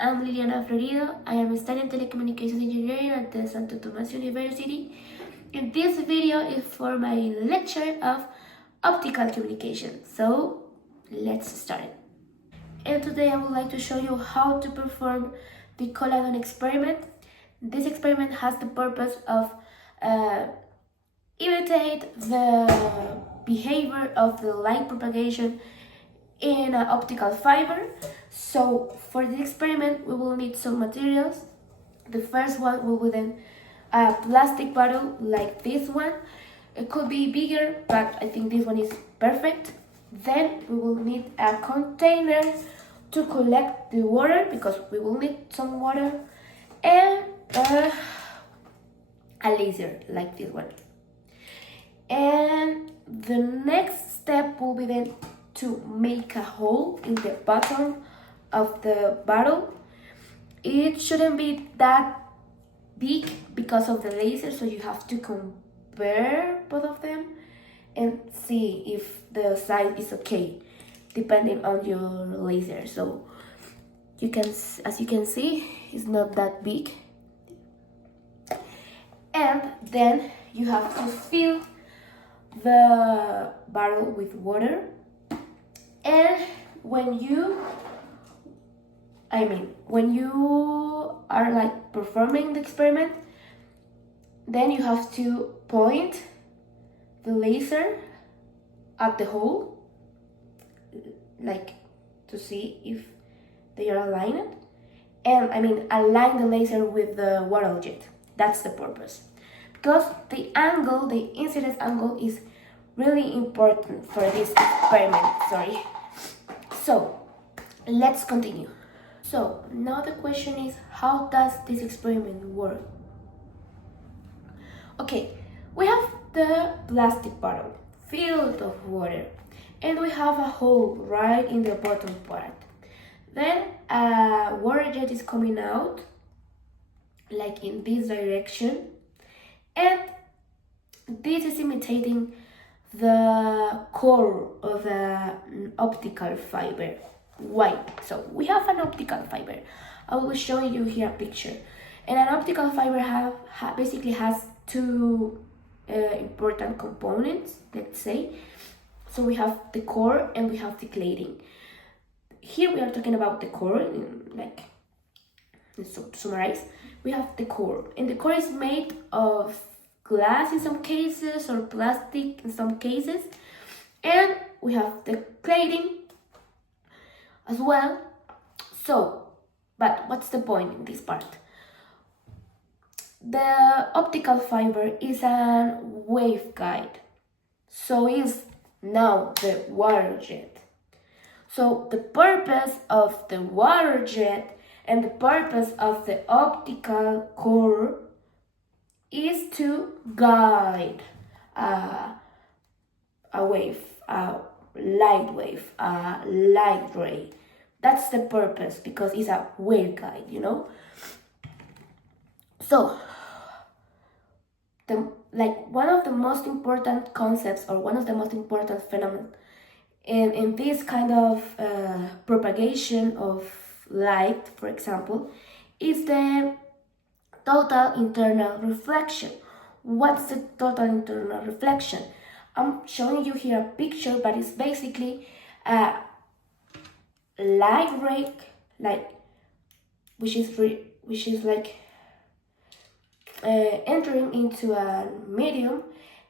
I'm Liliana Florido. I am studying telecommunications engineering at the Santo Tomas University. And this video is for my lecture of optical communication. So let's start. And today I would like to show you how to perform the Colladon experiment. This experiment has the purpose of imitate the behavior of the light propagation in an optical fiber. So for the experiment we will need some materials. The first one will be then a plastic bottle like this one. It could be bigger, but I think this one is perfect. Then we will need a container to collect the water, because we will need some water, and a laser like this one. And the next step will be then to make a hole in the bottom of the bottle. It shouldn't be that big because of the laser, so you have to compare both of them and see if the size is okay depending on your laser. So you can, as you can see, it's not that big. And then you have to fill the bottle with water, and when you are like performing the experiment, then you have to point the laser at the hole, like to see if they are aligned, and align the laser with the water jet. That's the purpose, because the angle, the incidence angle, is really important for this experiment. So let's continue. So now the question is, how does this experiment work? Okay, we have the plastic bottle filled of water, and we have a hole right in the bottom part. Then a water jet is coming out like in this direction, and this is imitating the core of an optical fiber. Why? So we have an optical fiber. I will show you here a picture. And an optical fiber basically has two important components, let's say. So we have the core and we have the cladding. Here we are talking about the core, so to summarize, we have the core, and the core is made of glass in some cases or plastic in some cases, and we have the cladding as well. So, but what's the point in this part? The optical fiber is a waveguide, so is now the water jet. So the purpose of the water jet and the purpose of the optical core is to guide a wave, a light wave, a light ray. That's the purpose, because it's a waveguide, you know. So, one of the most important concepts, or one of the most important phenomena in this kind of propagation of light, for example, is the total internal reflection. What's the total internal reflection? I'm showing you here a picture, but it's basically a light ray, which is like entering into a medium,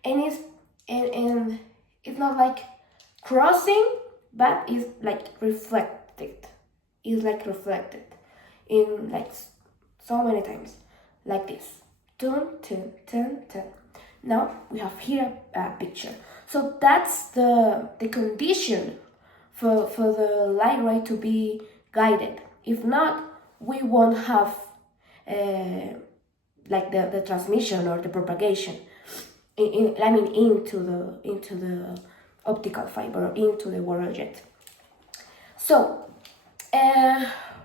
and it's not like crossing, but it's like reflected. It's like reflected in like so many times, like this. Turn. Now we have here a picture. So that's the condition for the light ray to be guided. If not, we won't have the transmission or the propagation into the optical fiber, into the water jet. So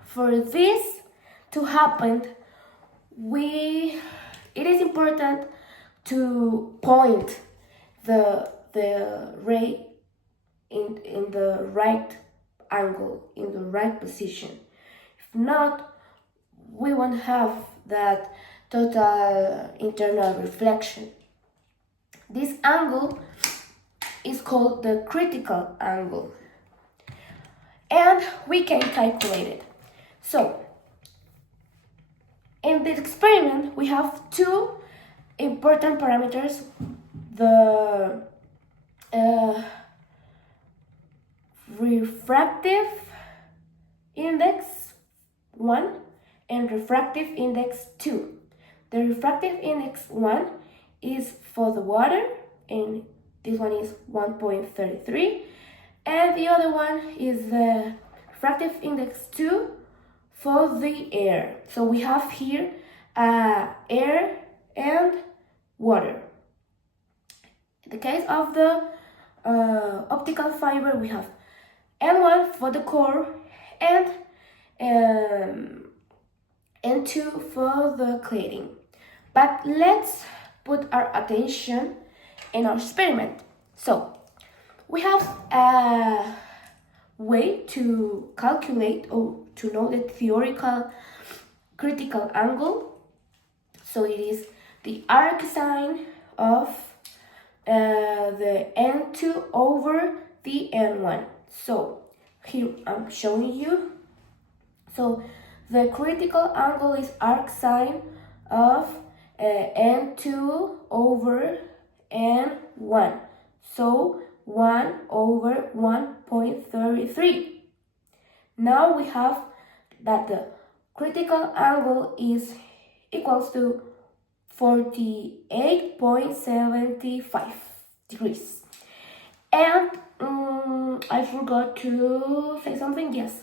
for this to happen, it is important to point the ray in the right angle, in the right position. If not, we won't have that total internal reflection. This angle is called the critical angle, and we can calculate it. So, in this experiment, we have two important parameters: the refractive index 1 and refractive index 2. The refractive index 1 is for the water, and this one is 1.33, and the other one is the refractive index 2 for the air. So we have here air and water. In the case of the optical fiber, we have N1 for the core and N2 for the cladding. But let's put our attention in our experiment. So we have a way to calculate or to know the theoretical critical angle. So it is the arc sine of the N2 over the N1. So here I'm showing you. So the critical angle is arc sine of N2 over N1. So 1 over 1.33. Now we have that the critical angle is equals to 48.75 degrees. And I forgot to say something. Yes,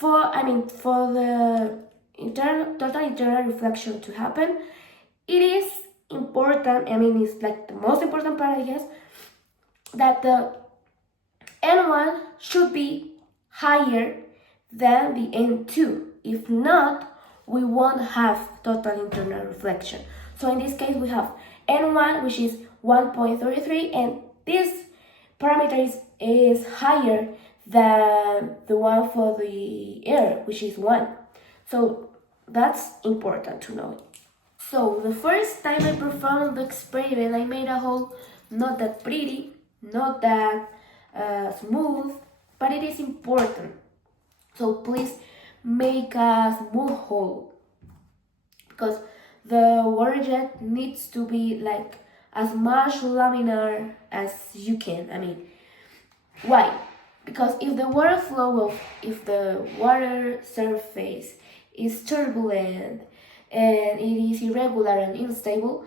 for the total internal reflection to happen, it is important. It's like the most important part, I guess, that the N1 should be higher than the N2. If not, we won't have total internal reflection. So in this case, we have N1, which is 1.33, and this parameter is higher than the one for the air, which is 1. So that's important to know. So the first time I performed the experiment, I made a hole not that pretty, not that smooth, but it is important. So please make a smooth hole, because the water jet needs to be like as much laminar as you can. Why? Because if the water flow if the water surface is turbulent and it is irregular and unstable,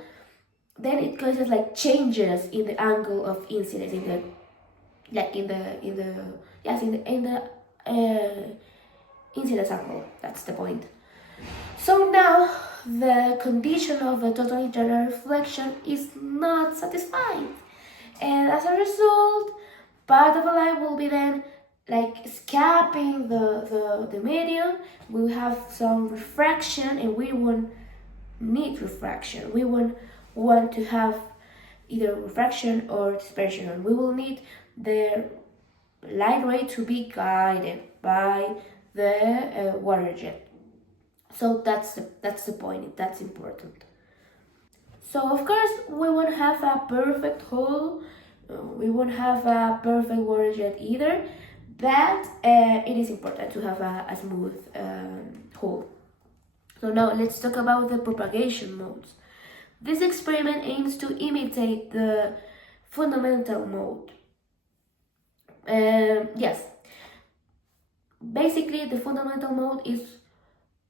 then it causes like changes in the angle of incidence in the incidence angle. That's the point. So now the condition of the total internal reflection is not satisfied, and as a result, part of the light will be then like escaping the medium. We'll have some refraction, and we won't need refraction. We won't want to have either refraction or dispersion. We will need the light ray to be guided by the water jet. So that's the point. That's important. So of course we won't have a perfect hole. We won't have a perfect water jet either, but it is important to have a smooth hole. So now let's talk about the propagation modes. This experiment aims to imitate the fundamental mode. Yes, basically the fundamental mode is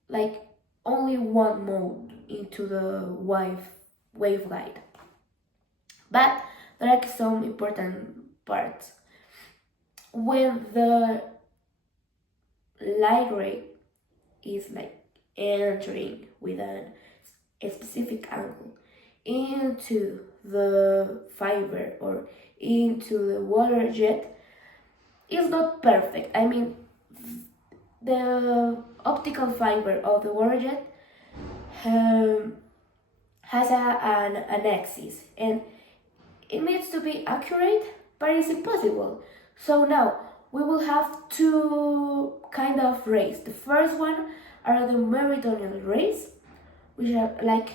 like only one mode into the waveguide, but there are some important parts. When the light ray is like entering with a specific angle into the fiber or into the water jet, is not perfect. The optical fiber of the water jet has an axis, and it needs to be accurate, but it's impossible. So now we will have two kind of rays. The first one are the meridional rays, which are like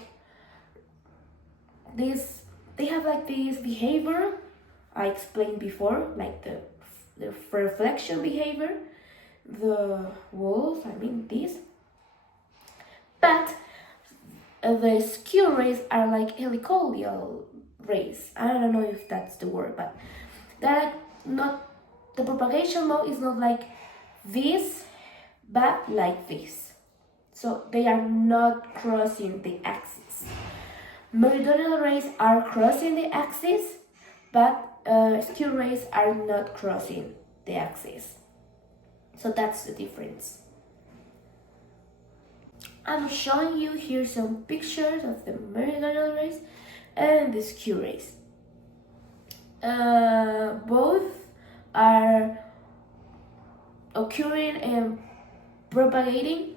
this. They have like this behavior I explained before, like the reflection behavior, the walls, I mean this. But the skew rays are like helicoidal rays. I don't know if that's the word, but they're like not, the propagation mode is not like this, but like this. So they are not crossing the axis. Meridional rays are crossing the axis, but skew rays are not crossing the axis. So that's the difference. I'm showing you here some pictures of the meridional rays and the skew rays. Both are occurring and propagating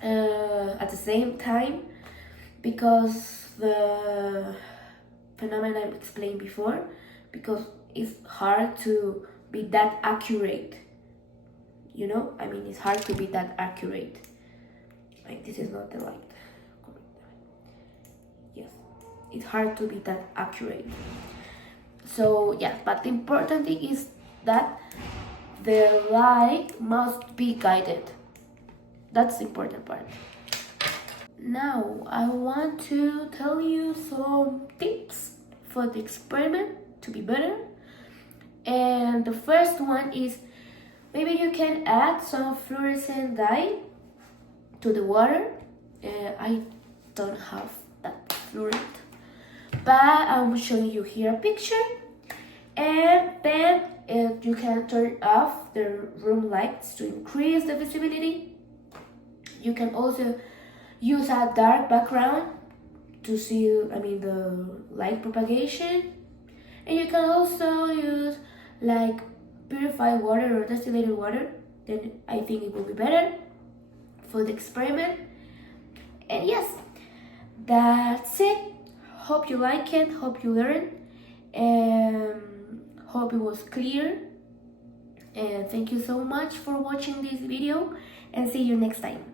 at the same time, because the phenomena I explained before, because it's hard to be that accurate, you know, I mean, it's hard to be that accurate. Like, this is not the right, yes, it's hard to be that accurate. So yeah, but the important thing is that the light must be guided. That's the important part. Now I want to tell you some tips for the experiment to be better. And the first one is, maybe you can add some fluorescent dye to the water. I don't have that fluorescent, but I'm showing you here a picture. And then you can turn off the room lights to increase the visibility. You can also use a dark background to see, I mean, the light propagation. And you can also use like purified water or distilled water. Then I think it will be better for the experiment. And yes, that's it. Hope you like it, hope you learn, and hope it was clear. And thank you so much for watching this video, and see you next time.